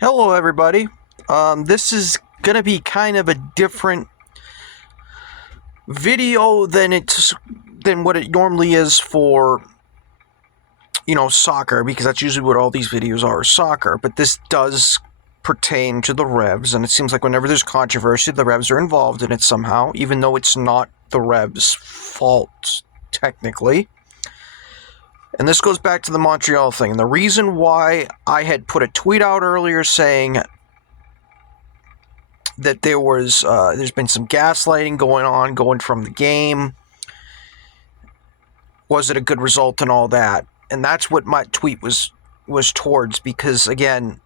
Hello, everybody. This is gonna be kind of a different video than what it normally is for soccer, because that's usually what all these videos are, soccer. But this does pertain to the Revs, and it seems like whenever there's controversy, the Revs are involved in it somehow, even though it's not the Revs' fault technically. And this goes back to the Montreal thing. And the reason why I had put a tweet out earlier saying that there's been some gaslighting going from the game. Was it a good result and all that? And that's what my tweet was towards, because again,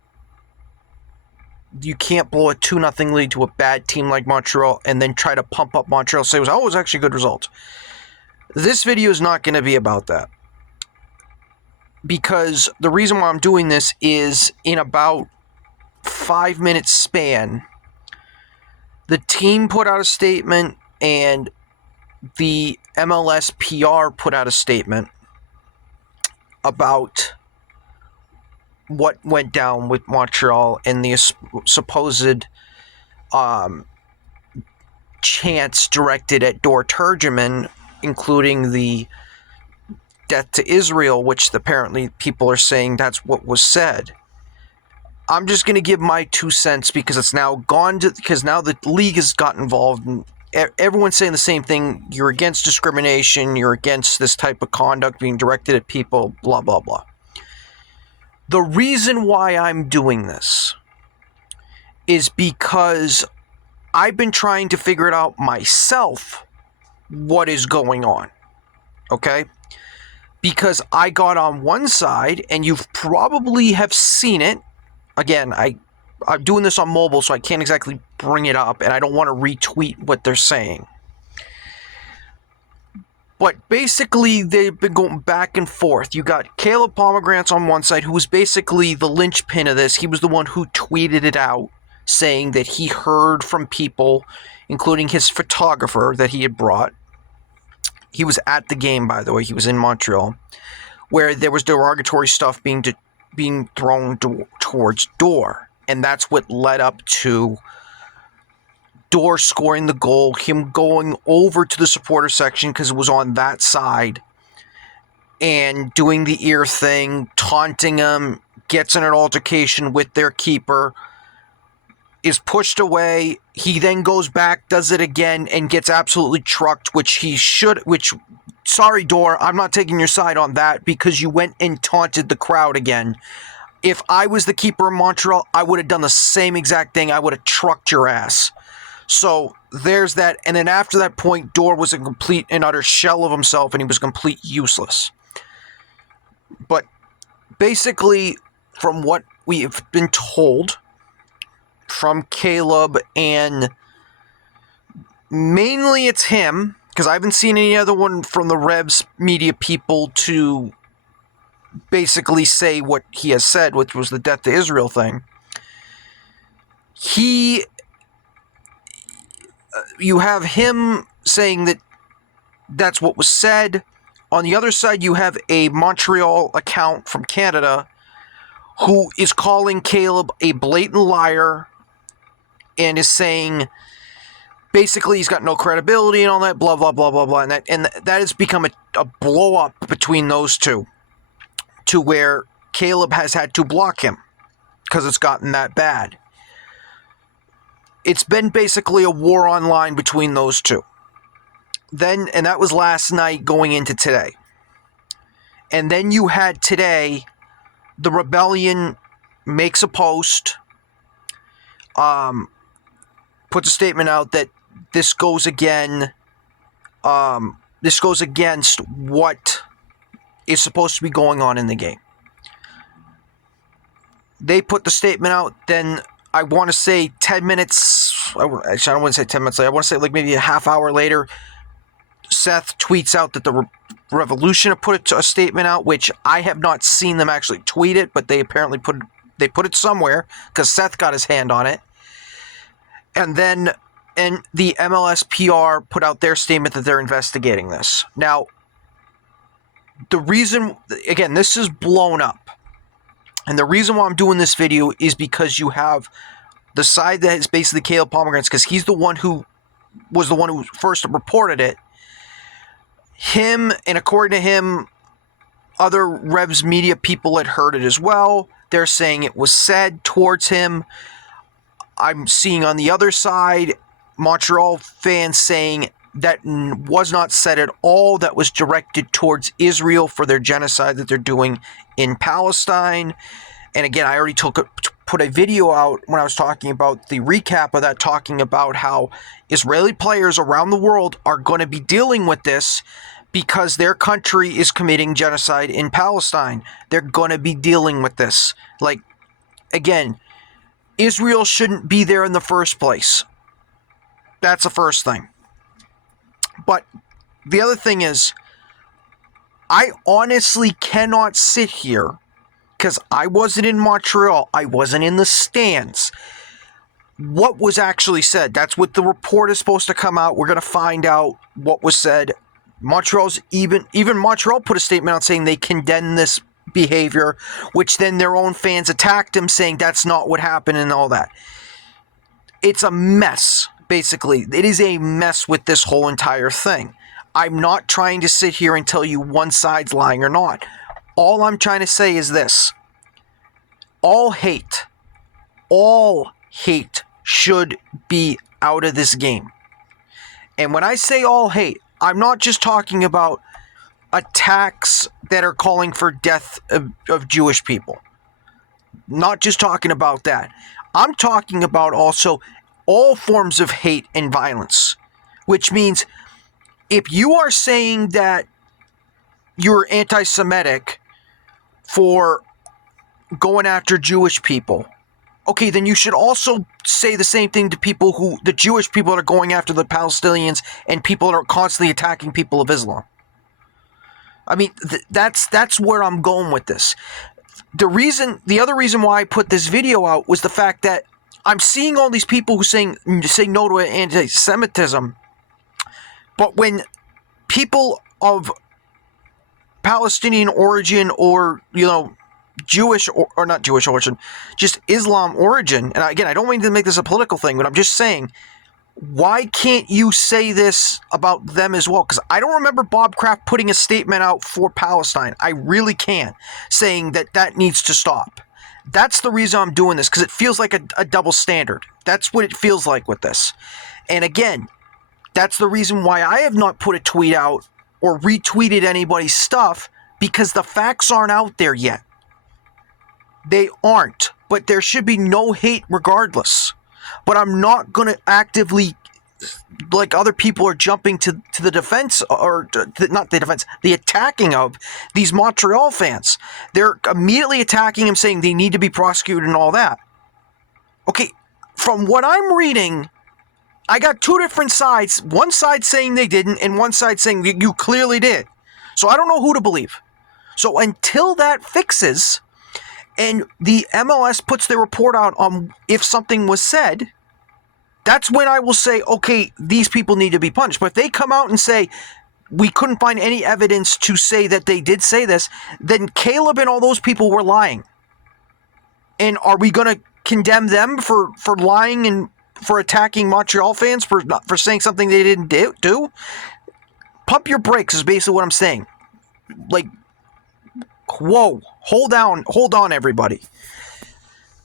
you can't blow a 2-0 lead to a bad team like Montreal and then try to pump up Montreal, say it was actually a good result. This video is not going to be about that, because the reason why I'm doing this is in about 5 minutes span, the team put out a statement and the MLS PR put out a statement about what went down with Montreal and the supposed chants directed at Dor Turgeman, including the death to Israel, which apparently people are saying that's what was said. I'm just going to give my 2 cents because it's now because now the league has got involved and everyone's saying the same thing. You're against discrimination. You're against this type of conduct being directed at people, blah, blah, blah. The reason why I'm doing this is because I've been trying to figure it out myself, what is going on, okay? Because I got on one side, and you probably have seen it. Again, I'm doing this on mobile, so I can't exactly bring it up, and I don't want to retweet what they're saying. But basically, they've been going back and forth. You got Caleb Pomegrantz on one side, who was basically the linchpin of this. He was the one who tweeted it out, saying that he heard from people, including his photographer that he had brought. He was at the game, by the way. He was in Montreal, where there was derogatory stuff being thrown towards Dor. And that's what led up to Dor scoring the goal, him going over to the supporter section because it was on that side, and doing the ear thing, taunting him, gets in an altercation with their keeper, is pushed away. He then goes back, does it again, and gets absolutely trucked, sorry, Dor, I'm not taking your side on that because you went and taunted the crowd again. If I was the keeper of Montreal, I would have done the same exact thing. I would have trucked your ass. So there's that. And then after that point, Dor was a complete and utter shell of himself, and he was complete useless. But basically, from what we've been told from Caleb, and mainly it's him, because I haven't seen any other one from the Revs media people to basically say what he has said, which was the death to Israel thing. You have him saying that that's what was said. On the other side, you have a Montreal account from Canada who is calling Caleb a blatant liar and is saying basically he's got no credibility and all that, blah, blah, blah, blah, blah. And that has become a blow up between those two, to where Caleb has had to block him because it's gotten that bad. It's been basically a war online between those two. And that was last night going into today. And then you had today, the Rebellion makes a post, puts a statement out that this goes against what is supposed to be going on in the game. They put the statement out, then I want to say 10 minutes, actually I don't want to say 10 minutes later, I want to say like maybe a half hour later, Seth tweets out that the Revolution have put a statement out, which I have not seen them actually tweet it, but they apparently put it somewhere because Seth got his hand on it. And then the MLS PR put out their statement that they're investigating this. Now, the reason, again, this is blown up. And the reason why I'm doing this video is because you have the side that is basically Caleb Pomegrantz, because he's the one who was the one who first reported it. Him, and according to him, other Revs media people had heard it as well. They're saying it was said towards him. I'm seeing on the other side Montreal fans saying that was not said at all, that was directed towards Israel for their genocide that they're doing in Palestine. And again, I already put a video out when I was talking about the recap of that, talking about how Israeli players around the world are going to be dealing with this because their country is committing genocide in Palestine. They're going to be dealing with this. Like, again, Israel shouldn't be there in the first place. That's the first thing. But the other thing is, I honestly cannot sit here, because I wasn't in Montreal, I wasn't in the stands, what was actually said. That's what the report is supposed to come out. We're going to find out what was said. Even Montreal put a statement out saying they condemn this behavior, which then their own fans attacked him, saying that's not what happened and all that. It's a mess, basically. It is a mess with this whole entire thing. I'm not trying to sit here and tell you one side's lying or not. All I'm trying to say is this. All hate should be out of this game. And when I say all hate, I'm not just talking about attacks that are calling for death of Jewish people. Not just talking about that. I'm talking about also all forms of hate and violence. Which means if you are saying that you're anti-Semitic for going after Jewish people, okay, then you should also say the same thing to the Jewish people that are going after the Palestinians and people that are constantly attacking people of Islam. I mean, that's where I'm going with this. The other reason why I put this video out was the fact that I'm seeing all these people who say no to anti-Semitism, but when people of Palestinian origin or, Jewish or not Jewish origin, just Islam origin, and again, I don't mean to make this a political thing, but I'm just saying, why can't you say this about them as well? Because I don't remember Bob Kraft putting a statement out for Palestine. I really can't, saying that needs to stop. That's the reason I'm doing this, because it feels like a double standard. That's what it feels like with this. And again, that's the reason why I have not put a tweet out or retweeted anybody's stuff, because the facts aren't out there yet. They aren't, but there should be no hate regardless. But I'm not going to actively, like other people are jumping to the defense, or not the defense, the attacking of these Montreal fans. They're immediately attacking him, saying they need to be prosecuted and all that. Okay, from what I'm reading, I got two different sides. One side saying they didn't, and one side saying you clearly did. So I don't know who to believe. So until that fixes, and the MLS puts their report out on if something was said, that's when I will say, okay, these people need to be punished. But if they come out and say, we couldn't find any evidence to say that they did say this, then Caleb and all those people were lying. And are we going to condemn them for lying and for attacking Montreal fans for saying something they didn't do? Pump your brakes is basically what I'm saying. Like, whoa, hold on, everybody.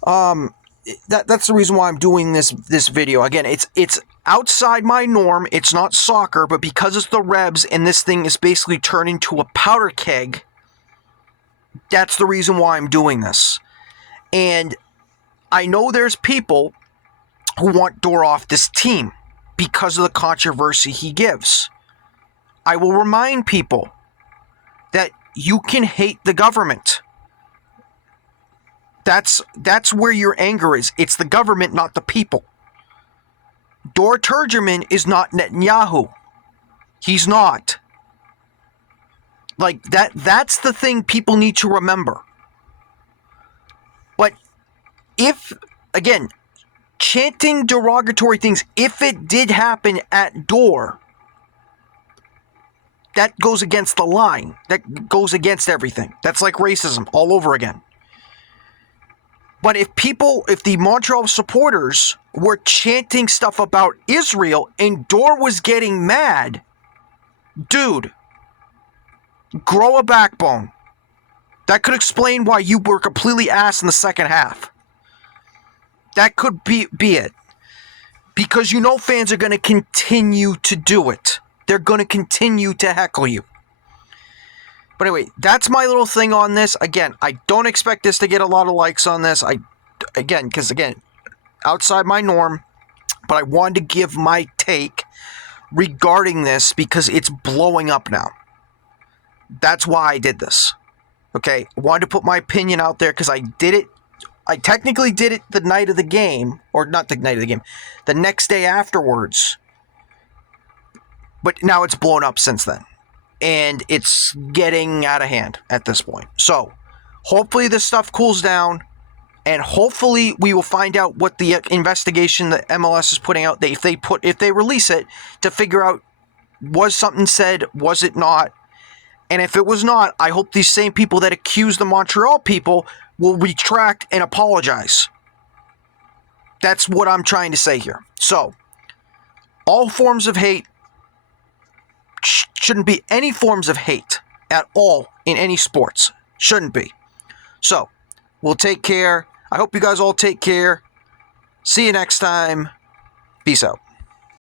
That's the reason why I'm doing this video. Again, it's outside my norm. It's not soccer, but because it's the Rebs and this thing is basically turned into a powder keg, that's the reason why I'm doing this. And I know there's people who want Dor off this team because of the controversy he gives. I will remind people that you can hate the government. That's where your anger is. It's the government, not the people. Dor Turgeman is not Netanyahu. He's not. Like, that's the thing people need to remember. But if, again, chanting derogatory things, if it did happen at Dor, that goes against the line. That goes against everything. That's like racism all over again. But if the Montreal supporters were chanting stuff about Israel and Dor was getting mad, dude, grow a backbone. That could explain why you were completely ass in the second half. That could be it. Because you know fans are going to continue to do it. They're going to continue to heckle you. But anyway, that's my little thing on this. Again, I don't expect this to get a lot of likes on this. Because outside my norm. But I wanted to give my take regarding this because it's blowing up now. That's why I did this. Okay? I wanted to put my opinion out there because I did it. I technically did it the night of the game, or not the night of the game, the next day afterwards. But now it's blown up since then. And it's getting out of hand at this point. So, hopefully this stuff cools down. And hopefully we will find out what the investigation that MLS is putting out, if they release it, to figure out, was something said, was it not? And if it was not, I hope these same people that accuse the Montreal people will retract and apologize. That's what I'm trying to say here. So, all forms of hate, shouldn't be any forms of hate at all in any sports. Shouldn't be. So, we'll take care. I hope you guys all take care. See you next time. Peace out.